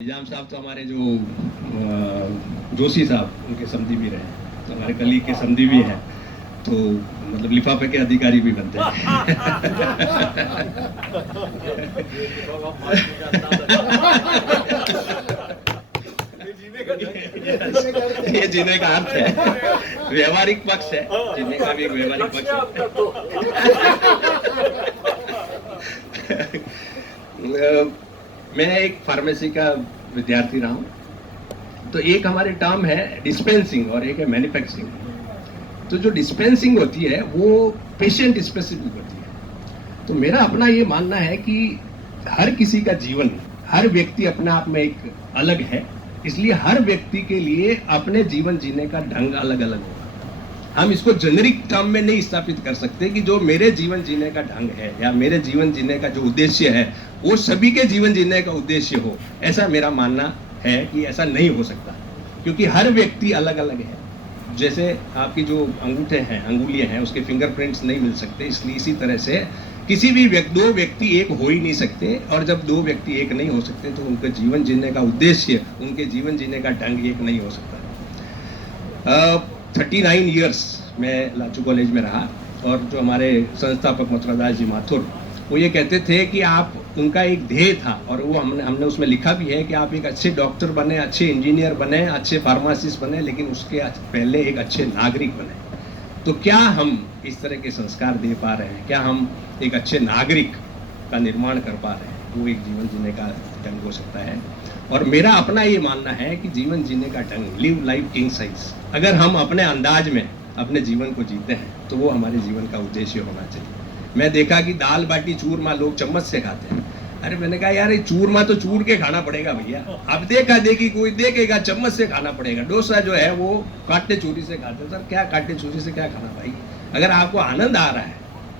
निजाम साहब तो हमारे जो जोशी साहब उनके समधी भी रहे, तो हमारे कलीग के समधी भी हैं, तो मतलब लिफाफे के अधिकारी भी बनते हैं। ये जीने का अर्थ है, व्यवहारिक पक्ष है, जीने का भी एक व्यवहारिक पक्ष है। मैं एक फार्मेसी का विद्यार्थी रहा हूँ, तो एक हमारे टर्म है डिस्पेंसिंग और एक है मैन्युफैक्चरिंग। तो जो डिस्पेंसिंग होती है वो पेशेंट स्पेसिफिक होती है। तो मेरा अपना ये मानना है कि हर किसी का जीवन, हर व्यक्ति अपने आप में एक अलग है, इसलिए हर व्यक्ति के लिए अपने जीवन जीने का ढंग अलग अलग होगा। हम इसको जेनरिक टर्म में नहीं स्थापित कर सकते कि जो मेरे जीवन जीने का ढंग है या मेरे जीवन जीने का जो उद्देश्य है वो सभी के जीवन जीने का उद्देश्य हो, ऐसा मेरा मानना है कि ऐसा नहीं हो सकता, क्योंकि हर व्यक्ति अलग अलग है। जैसे आपकी जो अंगूठे हैं, अंगुलियां हैं, उसके फिंगरप्रिंट्स नहीं मिल सकते, इसलिए इसी तरह से किसी भी दो व्यक्ति एक हो ही नहीं सकते, और जब दो व्यक्ति एक नहीं हो सकते तो उनके जीवन जीने का उद्देश्य, उनके जीवन जीने का ढंग एक नहीं हो सकता। 39 ईयर्स मैं लाचू कॉलेज में रहा, और जो हमारे संस्थापक मथुरादास जी माथुर, वो ये कहते थे कि आप, उनका एक ध्येय था और वो हमने उसमें लिखा भी है कि आप एक अच्छे डॉक्टर बने, अच्छे इंजीनियर बने, अच्छे फार्मासिस्ट बने, लेकिन उसके पहले एक अच्छे नागरिक बने। तो क्या हम इस तरह के संस्कार दे पा रहे हैं? क्या हम एक अच्छे नागरिक का निर्माण कर पा रहे हैं? वो एक जीवन जीने का ढंग हो सकता है। और मेरा अपना ये मानना है कि जीवन जीने का ढंग, लिव लाइफ किंग साइज, अगर हम अपने अंदाज में अपने जीवन को जीते हैं तो वो हमारे जीवन का उद्देश्य होना चाहिए। मैं देखा कि दाल बाटी चूरमा लोग चम्मच से खाते हैं। अरे मैंने कहा यार, ये चूरमा तो चूर के खाना पड़ेगा भैया। अब देखा देखी कोई देखेगा चम्मच से खाना पड़ेगा। डोसा जो है वो कांटे चूरी से खाते हैं। सर क्या कांटे चूरी से क्या खाना भाई? अगर आपको आनंद आ रहा है,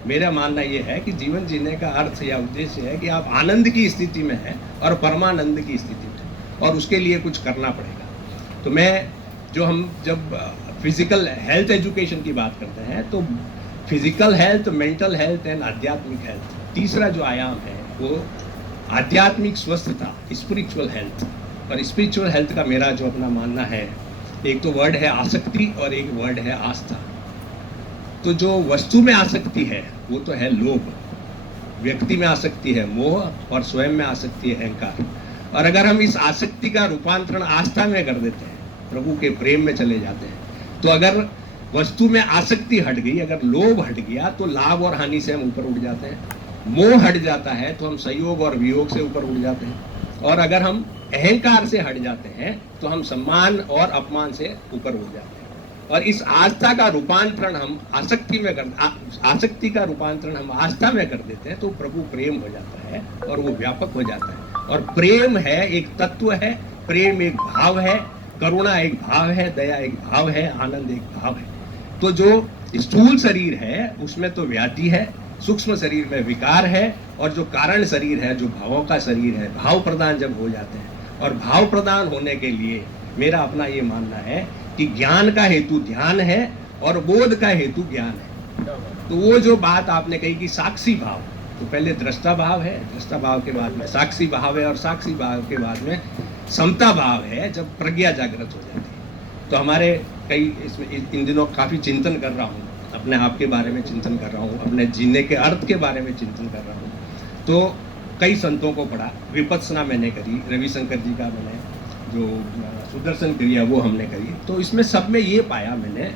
मेरा मानना ये है कि जीवन जीने का अर्थ या उद्देश्य है कि आप आनंद की स्थिति में हैं और परमानंद की स्थिति में, और उसके लिए कुछ करना पड़ेगा। तो मैं हम जब फिजिकल हेल्थ एजुकेशन की बात करते हैं तो physical health, mental health and आध्यात्मिक हेल्थ, तीसरा जो आयाम है वो आध्यात्मिक स्वस्थता, स्पिरिचुअल हेल्थ। और स्पिरिचुअल हेल्थ का मेरा जो अपना मानना है, एक तो वर्ड है आसक्ति और एक वर्ड है आस्था। तो जो वस्तु में आसक्ति है वो तो है लोभ, व्यक्ति में आसक्ति है मोह, और स्वयं में आसक्ति है अहंकार। और अगर हम इस आसक्ति का रूपांतरण आस्था में कर देते हैं, प्रभु के प्रेम में चले जाते हैं, तो अगर वस्तु में आसक्ति हट गई, अगर लोभ हट गया, तो लाभ और हानि से हम ऊपर उठ जाते हैं। मोह हट जाता है तो हम संयोग और वियोग से ऊपर उठ जाते हैं। और अगर हम अहंकार से हट जाते हैं तो हम सम्मान और अपमान से ऊपर उठ जाते हैं। और इस आस्था का रूपांतरण हम आसक्ति का रूपांतरण हम आस्था में कर देते हैं, तो प्रभु प्रेम हो जाता है और वो व्यापक हो जाता है। और प्रेम है, एक तत्व है, प्रेम एक भाव है, करुणा एक भाव है, दया एक भाव है, आनंद एक भाव है। तो जो स्थूल शरीर है उसमें तो व्याधि है, सूक्ष्म शरीर में विकार है, और जो कारण शरीर है, जो भावों का शरीर है, भाव प्रदान जब हो जाते हैं, और भाव प्रदान होने के लिए मेरा अपना ये मानना है कि ज्ञान का हेतु ध्यान है और बोध का हेतु ज्ञान है। तो वो जो बात आपने कही कि साक्षी भाव, तो पहले दृष्टा भाव है, दृष्टा भाव के बाद में साक्षी भाव है, और साक्षी भाव के बाद में समता भाव है, जब प्रज्ञा जागृत हो जाती है। तो हमारे कई इसमें इन दिनों काफ़ी चिंतन कर रहा हूँ, अपने आप के बारे में चिंतन कर रहा हूँ, अपने जीने के अर्थ के बारे में चिंतन कर रहा हूँ। तो कई संतों को पढ़ा, विपत्सना मैंने करी, रविशंकर जी का मैंने जो सुदर्शन क्रिया वो हमने करी। तो इसमें सब में ये पाया मैंने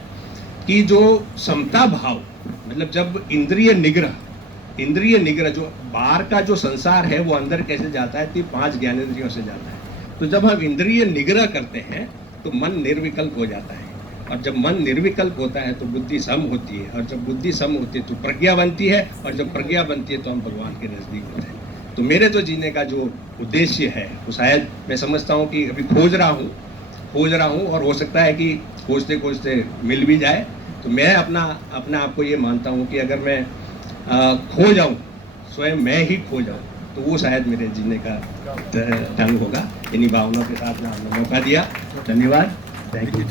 कि जो समता भाव, मतलब जब इंद्रिय निग्रह, जो बाहर का जो संसार है वो अंदर कैसे जाता है, तो 5 ज्ञानेंद्रियों से जाता है। तो जब हम इंद्रिय निग्रह करते हैं तो मन निर्विकल्प हो जाता है, और जब मन निर्विकल्प होता है तो बुद्धि सम होती है, और जब बुद्धि सम होती है तो प्रज्ञा बनती है, और जब प्रज्ञा बनती है तो हम भगवान के नजदीक होते हैं। तो मेरे तो जीने का जो उद्देश्य है वो शायद मैं समझता हूँ कि अभी खोज रहा हूँ, और हो सकता है कि खोजते खोजते मिल भी जाए। तो मैं अपने आप को ये मानता हूँ कि अगर मैं खो जाऊँ, स्वयं मैं ही खो जाऊँ, तो वो शायद मेरे जीने का ढंग होगा। इन्हीं भावनाओं के साथ में आपने मौका दिया। धन्यवाद। Thank you.